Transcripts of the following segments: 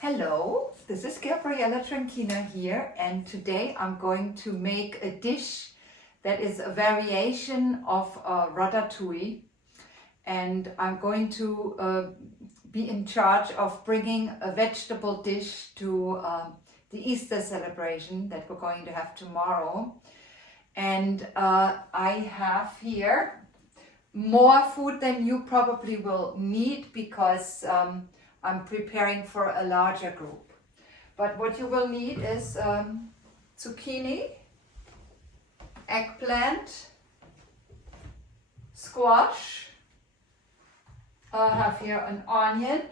Hello, this is Gabriella Tranchina here, and today I'm going to make a dish that is a variation of Ratatouille, and I'm going to be in charge of bringing a vegetable dish to the Easter celebration that we're going to have tomorrow. And I have here more food than you probably will need because I'm preparing for a larger group. But what you will need is zucchini, eggplant, squash. I have here an onion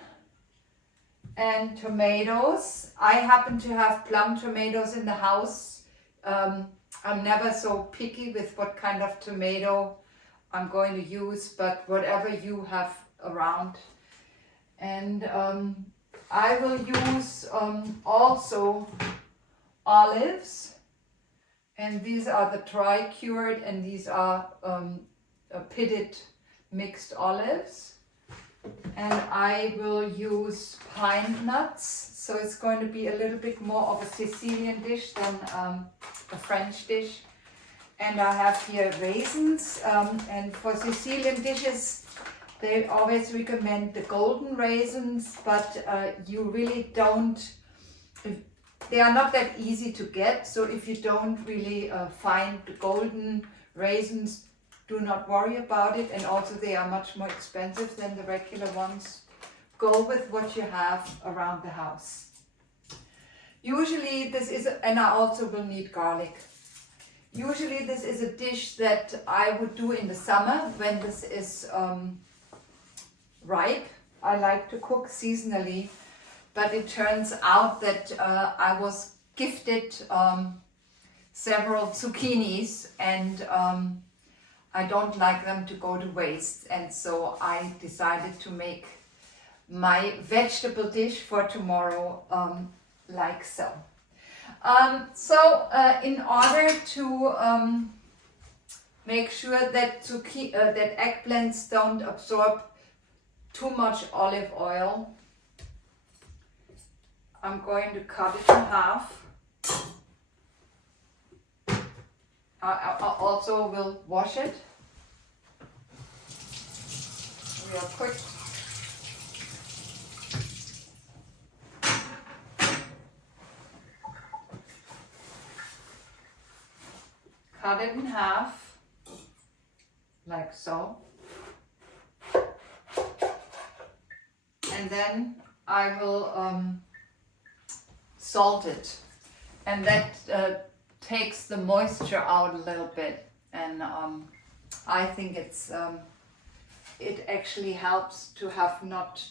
and tomatoes. I happen to have plum tomatoes in the house. I'm never so picky with what kind of tomato I'm going to use, but whatever you have around. And I will use also olives, and these are the dry cured, and these are pitted mixed olives. And I will use pine nuts, so it's going to be a little bit more of a Sicilian dish than a French dish. And I have here raisins, and for Sicilian dishes they always recommend the golden raisins, but you really don't, they are not that easy to get. So if you don't really find the golden raisins, do not worry about it. And also they are much more expensive than the regular ones. Go with what you have around the house. Usually this is, and I also will need garlic. Usually this is a dish that I would do in the summer when this is ripe. I like to cook seasonally, but it turns out that I was gifted several zucchinis, and I don't like them to go to waste, and so I decided to make my vegetable dish for tomorrow like so. In order to make sure that that eggplants don't absorb too much olive oil, I'm going to cut it in half. I also will wash it real quick. Cut it in half, like so. And then I will salt it, and that takes the moisture out a little bit, and I think it actually helps to have not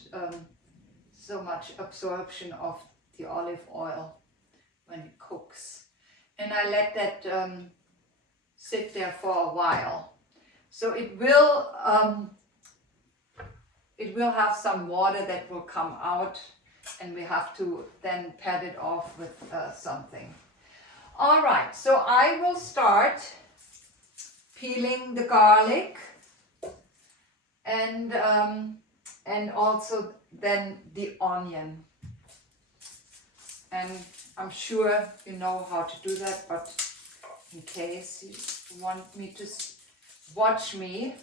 so much absorption of the olive oil when it cooks. And I let that sit there for a while, so it will have some water that will come out, and we have to then pat it off with something. All right, so I will start peeling the garlic and also then the onion. And I'm sure you know how to do that, but in case you want me to watch me,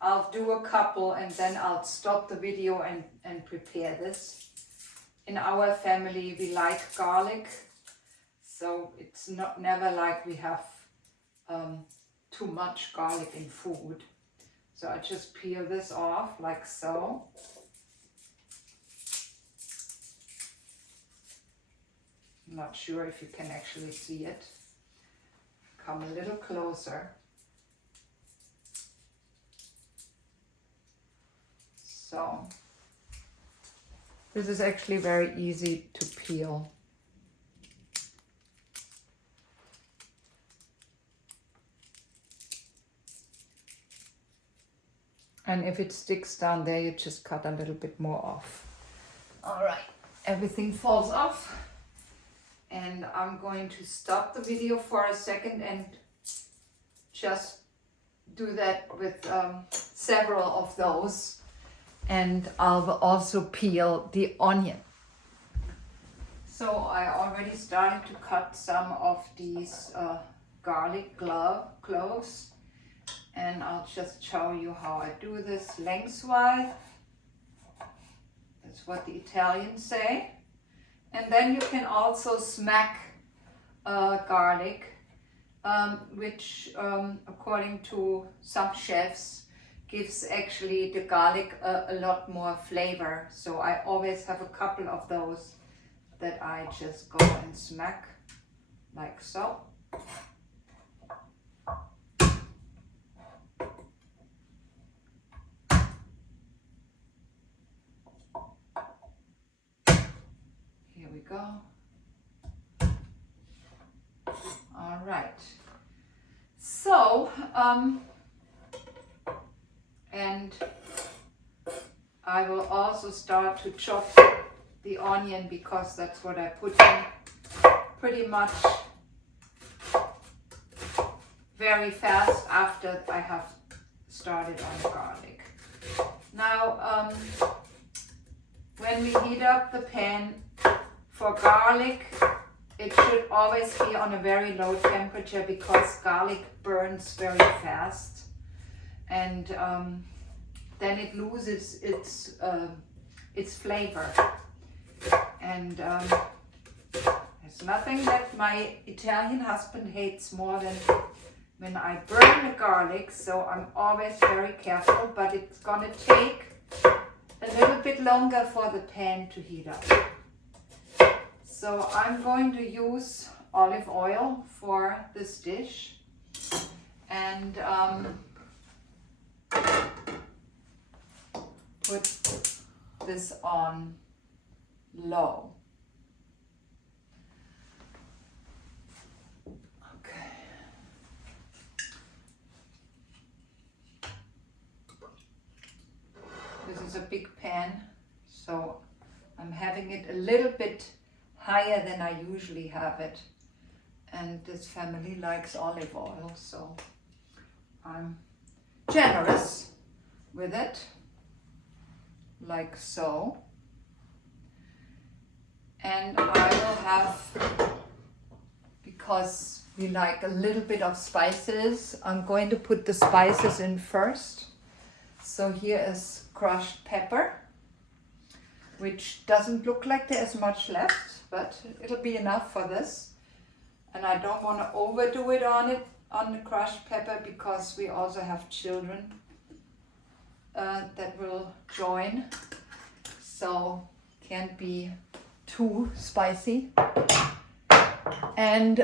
I'll do a couple and then I'll stop the video and prepare this. In our family we like garlic, so it's never like we have too much garlic in food. So I just peel this off like so. I'm not sure if you can actually see it. Come a little closer. So this is actually very easy to peel. And if it sticks down there, you just cut a little bit more off. All right, everything falls off. And I'm going to stop the video for a second and just do that with several of those. And I'll also peel the onion. So I already started to cut some of these garlic cloves, and I'll just show you how I do this lengthwise. That's what the Italians say. And then you can also smack garlic, which according to some chefs gives actually the garlic a lot more flavor. So I always have a couple of those that I just go and smack like so. Here we go. All right. So, and I will also start to chop the onion because that's what I put in pretty much very fast after I have started on the garlic. Now, when we heat up the pan for garlic, it should always be on a very low temperature because garlic burns very fast, and then it loses its flavor. And there's nothing that my Italian husband hates more than when I burn the garlic, so I'm always very careful, but it's gonna take a little bit longer for the pan to heat up. So I'm going to use olive oil for this dish, and put this on low. Okay. This is a big pan, so I'm having it a little bit higher than I usually have it, and this family likes olive oil, so I'm generous with it, like so. And I will have, because we like a little bit of spices, I'm going to put the spices in first. So here is crushed pepper, which doesn't look like there's much left, but it'll be enough for this. And I don't want to overdo it on the crushed pepper, because we also have children that will join, so can't be too spicy. And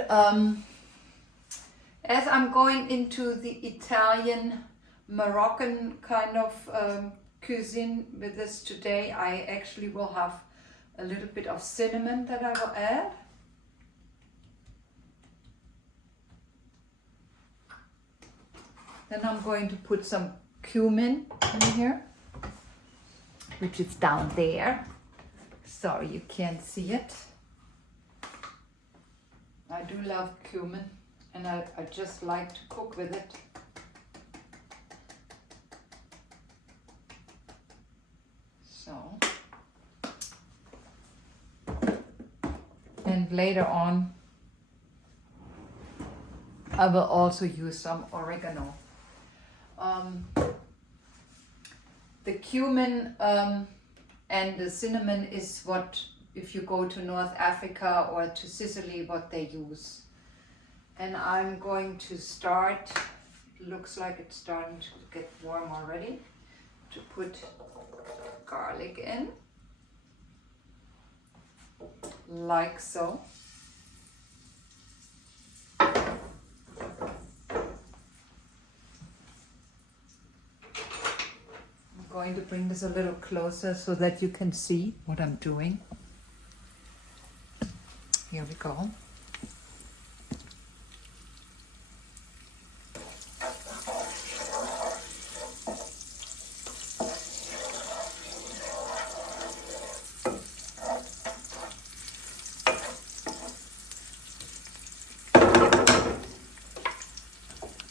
as I'm going into the Italian Moroccan kind of cuisine with this today, I actually will have a little bit of cinnamon that I will add. Then I'm going to put some cumin in here, which is down there. Sorry, you can't see it. I do love cumin, and I just like to cook with it. So, and later on, I will also use some oregano. The cumin and the cinnamon is what, if you go to North Africa or to Sicily, what they use. And I'm going to start, it looks like it's starting to get warm already, to put garlic in, like so. I'm going to bring this a little closer so that you can see what I'm doing. Here we go.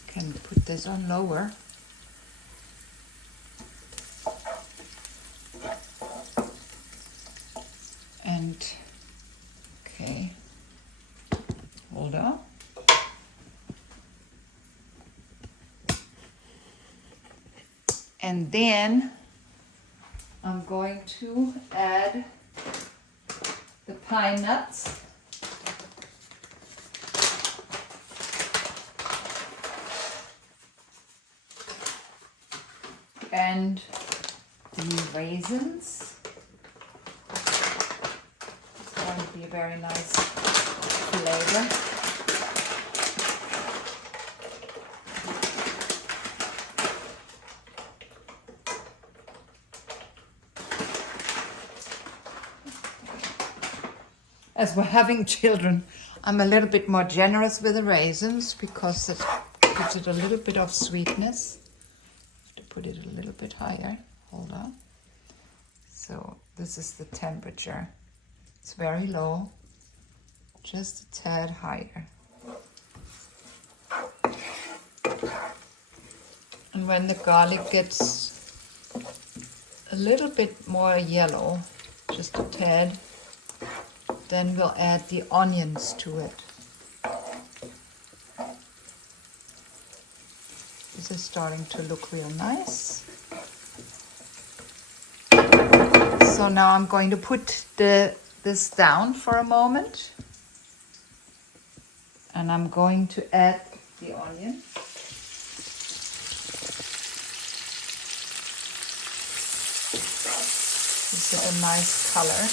Can put this on lower. And Hold on. And then I'm going to add the pine nuts. And the raisins. It's going to be a very nice flavor. As we're having children, I'm a little bit more generous with the raisins because it gives it a little bit of sweetness. Have to put it a little bit higher. Hold on. So this is the temperature. It's very low, just a tad higher. And when the garlic gets a little bit more yellow, just a tad, then we'll add the onions to it. This is starting to look real nice. So now I'm going to put this down for a moment. And I'm going to add the onion. Gives it a nice color.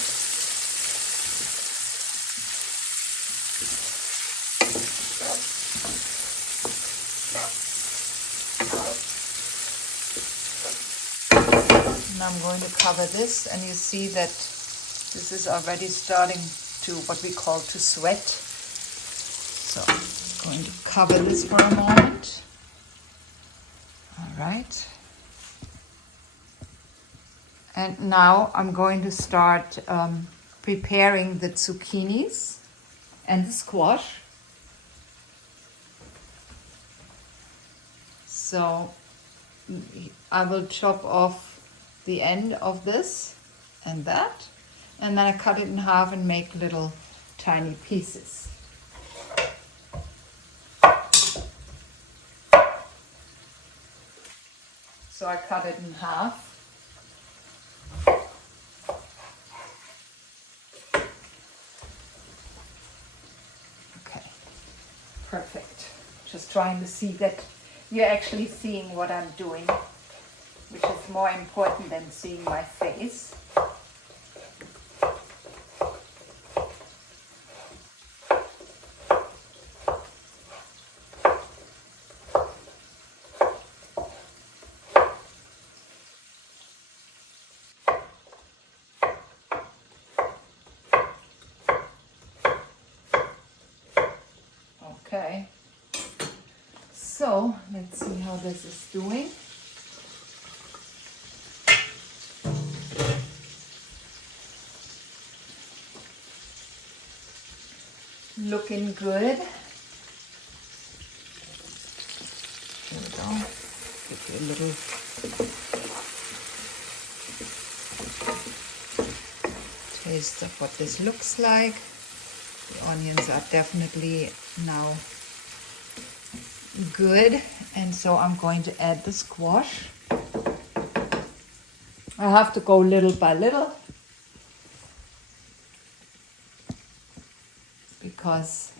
And I'm going to cover this, and you see that this is already starting to what we call to sweat. So I'm going to cover this for a moment. All right. And now I'm going to start preparing the zucchinis and the squash. So I will chop off the end of this and that, and then I cut it in half and make little tiny pieces. So I cut it in half. Okay, perfect. Just trying to see that you're actually seeing what I'm doing, which is more important than seeing my face. Okay, so let's see how this is doing. Looking good. There we go. Give you a little taste of what this looks like. The onions are definitely now good, and so I'm going to add the squash. I have to go little by little because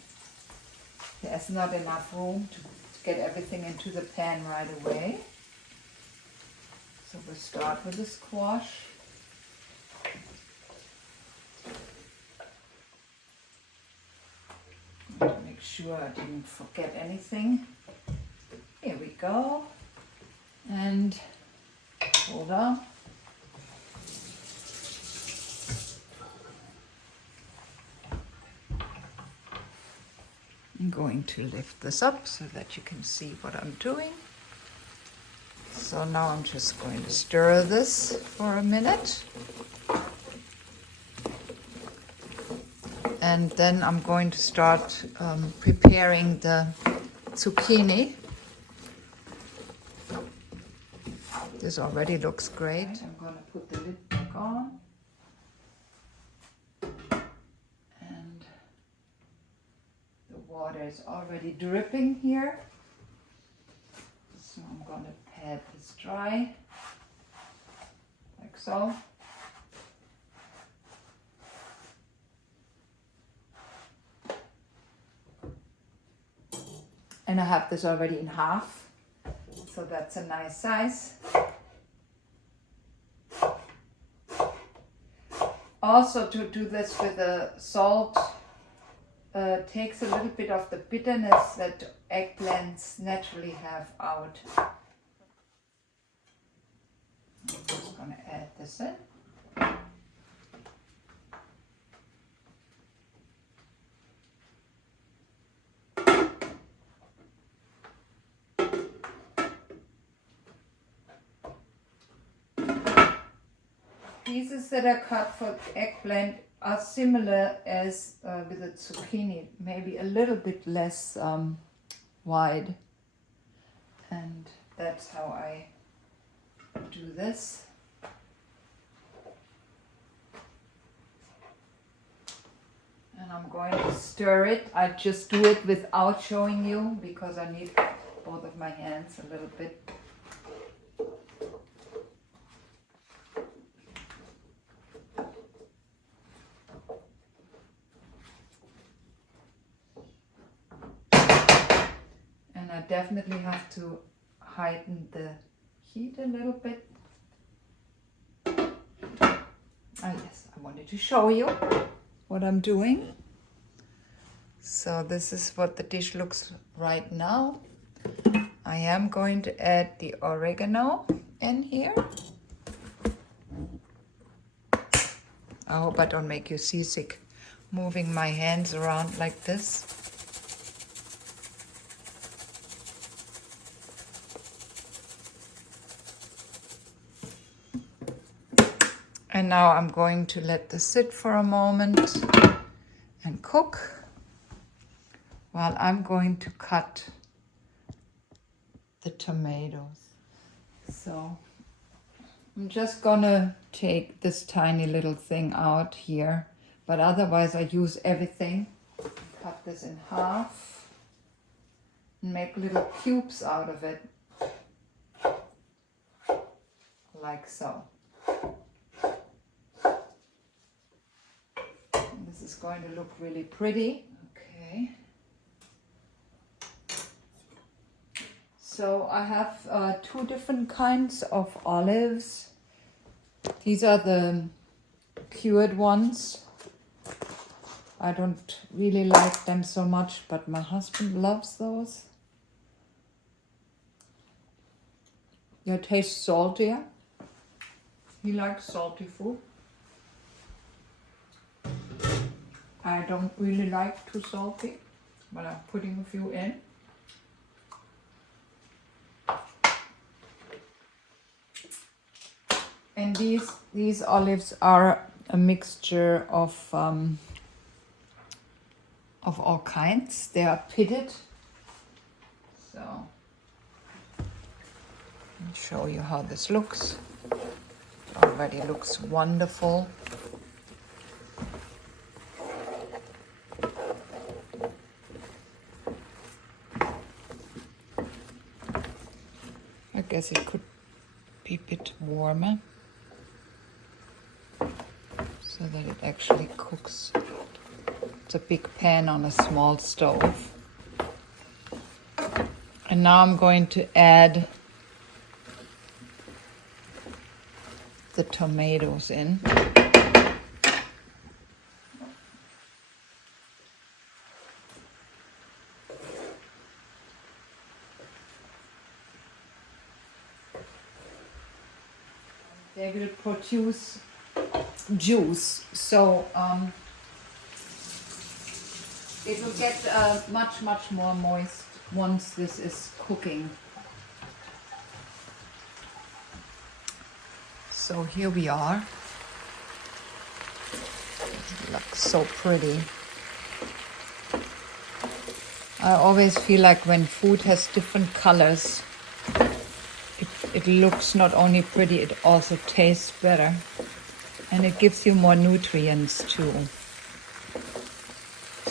there's not enough room to get everything into the pan right away. So we'll start with the squash. To make sure I didn't forget anything. Here we go. And hold on. I'm going to lift this up so that you can see what I'm doing. So now I'm just going to stir this for a minute. And then I'm going to start preparing the zucchini. This already looks great. I'm going to put the lid back on. And the water is already dripping here. So I'm going to pat this dry, like so. And I have this already in half, so that's a nice size. Also, to do this with the salt takes a little bit of the bitterness that eggplants naturally have out. I'm just going to add this in. Pieces that are cut for eggplant are similar as with the zucchini, maybe a little bit less wide. And that's how I do this. And I'm going to stir it. I just do it without showing you because I need both of my hands a little bit. I definitely have to heighten the heat a little bit. Ah yes, I wanted to show you what I'm doing. So this is what the dish looks right now. I am going to add the oregano in here. I hope I don't make you seasick moving my hands around like this. And now I'm going to let this sit for a moment and cook while I'm going to cut the tomatoes. So I'm just gonna take this tiny little thing out here, but otherwise I use everything. Cut this in half and make little cubes out of it, like so. This is going to look really pretty. Okay. So I have two different kinds of olives. These are the cured ones. I don't really like them so much, but my husband loves those. They taste saltier. He likes salty food. I don't really like too salty, but I'm putting a few in. And these olives are a mixture of all kinds. They are pitted. So I'll show you how this looks. It already looks wonderful. I guess it could be a bit warmer so that it actually cooks. It's a big pan on a small stove. And now I'm going to add the tomatoes in. They will produce juice, so it will get much more moist once this is cooking. So here we are. It looks so pretty. I always feel like when food has different colors, it looks not only pretty, it also tastes better. And it gives you more nutrients too.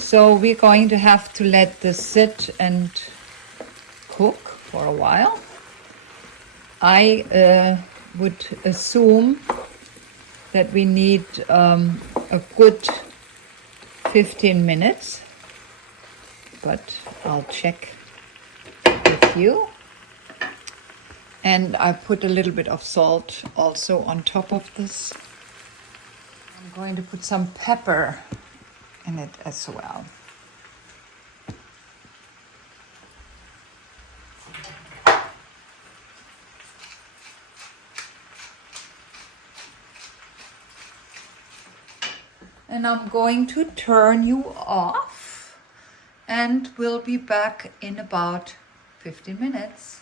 So we're going to have to let this sit and cook for a while. I would assume that we need a good 15 minutes, but I'll check with you. And I put a little bit of salt also on top of this. I'm going to put some pepper in it as well. And I'm going to turn you off, and we'll be back in about 15 minutes.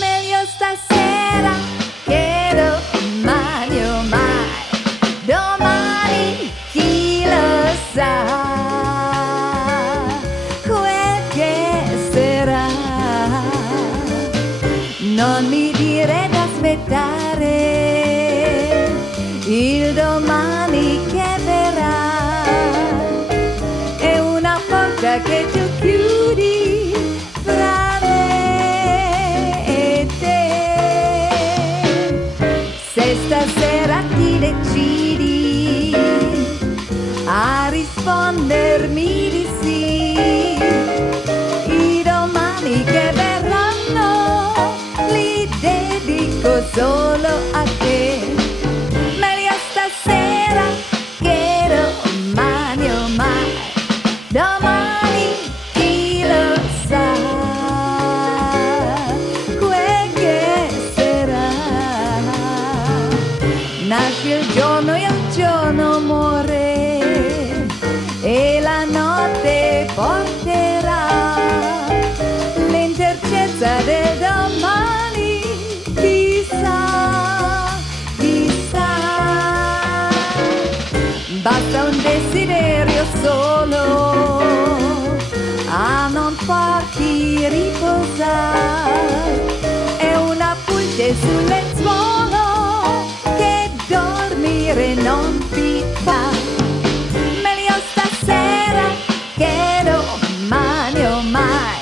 Meglio stasera che domani o mai, domani chi lo sa, quel che sarà. Non mi dire d'aspettare il domani che verrà. È una porta che tu chiudi fra me e te. Se stasera ti decidi a rispondermi di sì, i domani che verranno li dedico solo a te. Meglio stasera che domani o mai, domani chi lo sa, quel che sarà. Nasce il giorno muore e la notte porterà l'incertezza del domani, chissà, chissà. Basta un desiderio solo a non farti riposare, è una pulce sul lenzuolo che dormire non ti fa. Meglio stasera che domani o mai,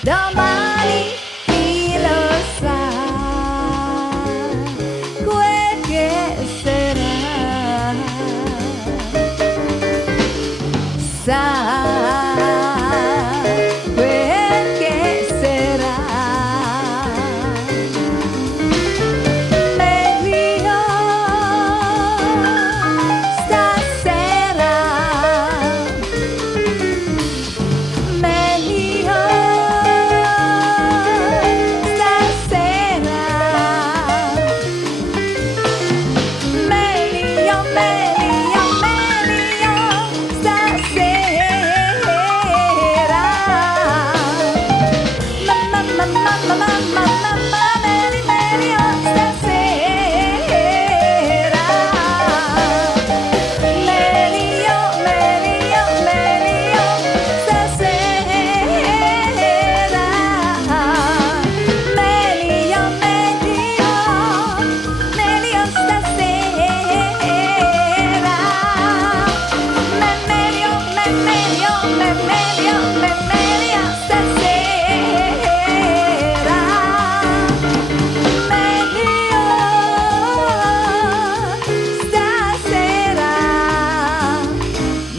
domani chi lo sa, quel che sarà. Sa quel che sarà. Meglio stasera, meglio stasera, meglio, meglio, meglio stasera. Mamma, mamma, mamma, mamma, meglio stasera. Meglio, meglio, meglio stasera. Meglio, meglio, meglio stasera. Meglio, meglio, meglio, meglio stasera. Meglio stasera.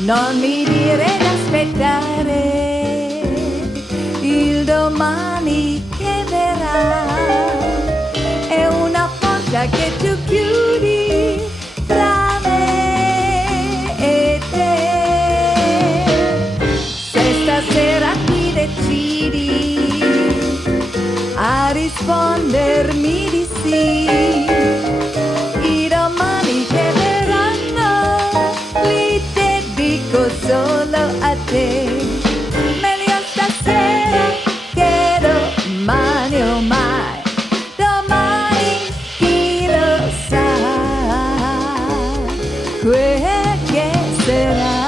Non mi dire d'aspettare il domani che verrà, è una porta che tu chiudi tra me e te. Se stasera ti decidi a rispondermi di sì, i domani che verranno li dedico solo a te. Meglio stasera che domani o mai, domani chi lo sa, quel che sarà.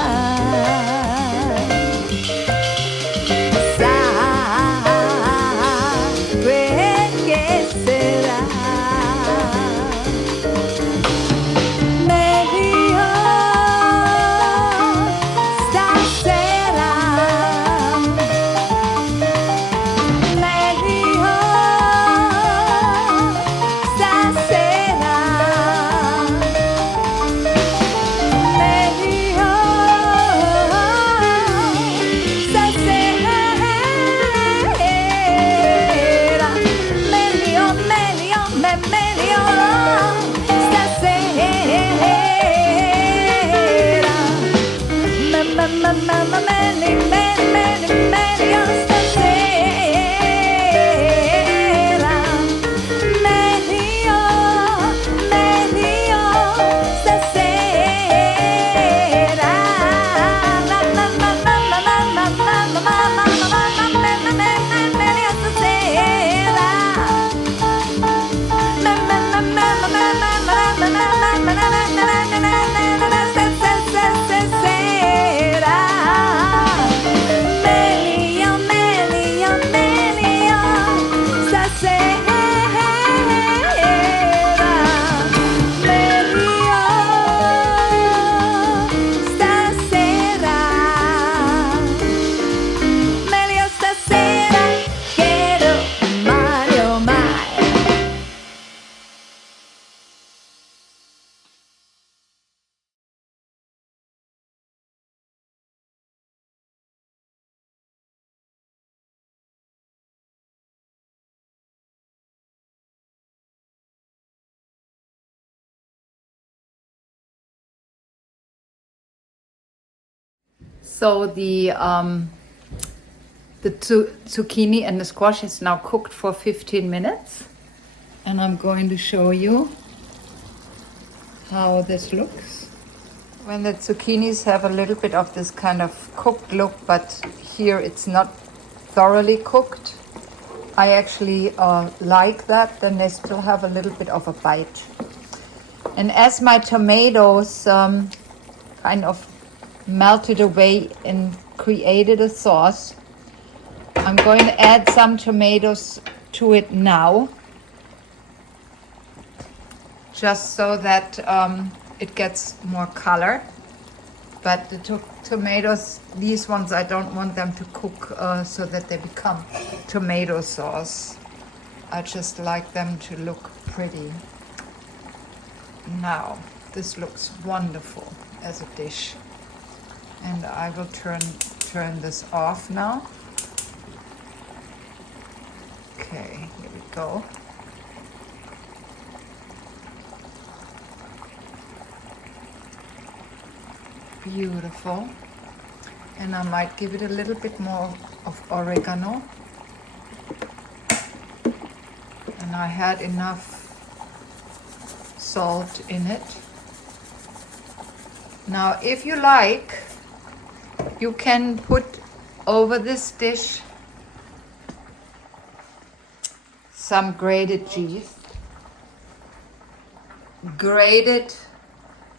So the zucchini and the squash is now cooked for 15 minutes, and I'm going to show you how this looks. When the zucchinis have a little bit of this kind of cooked look, but here it's not thoroughly cooked, I actually like that, then they still have a little bit of a bite. And as my tomatoes kind of melted away and created a sauce, I'm going to add some tomatoes to it now, just so that it gets more color. But the tomatoes, these ones, I don't want them to cook so that they become tomato sauce. I just like them to look pretty. Now, this looks wonderful as a dish. And I will turn this off now. Okay, here we go. Beautiful. And I might give it a little bit more of oregano. And I had enough salt in it. Now, if you like, you can put over this dish some grated cheese, grated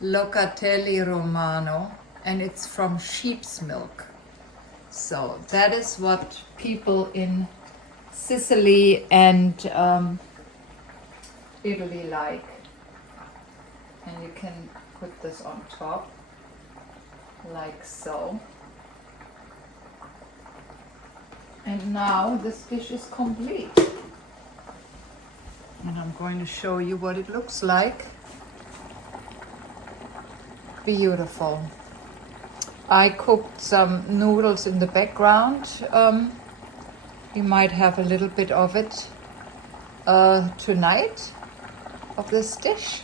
Locatelli Romano, and it's from sheep's milk. So that is what people in Sicily and Italy like. And you can put this on top, like so. And now this dish is complete. And I'm going to show you what it looks like. Beautiful. I cooked some noodles in the background. You might have a little bit of it tonight, of this dish.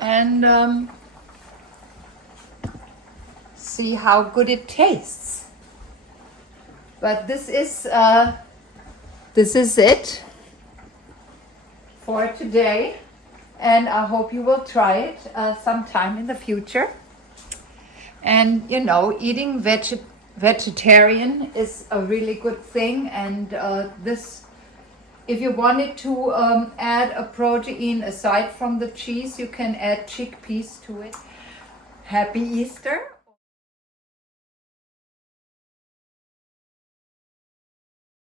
And see how good it tastes. But this is it for today, and I hope you will try it sometime in the future. And you know, eating vegetarian is a really good thing, and this, if you wanted to add a protein aside from the cheese, you can add chickpeas to it. Happy Easter!